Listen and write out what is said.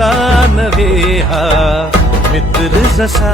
नेता नव्हे हा मित्र जसा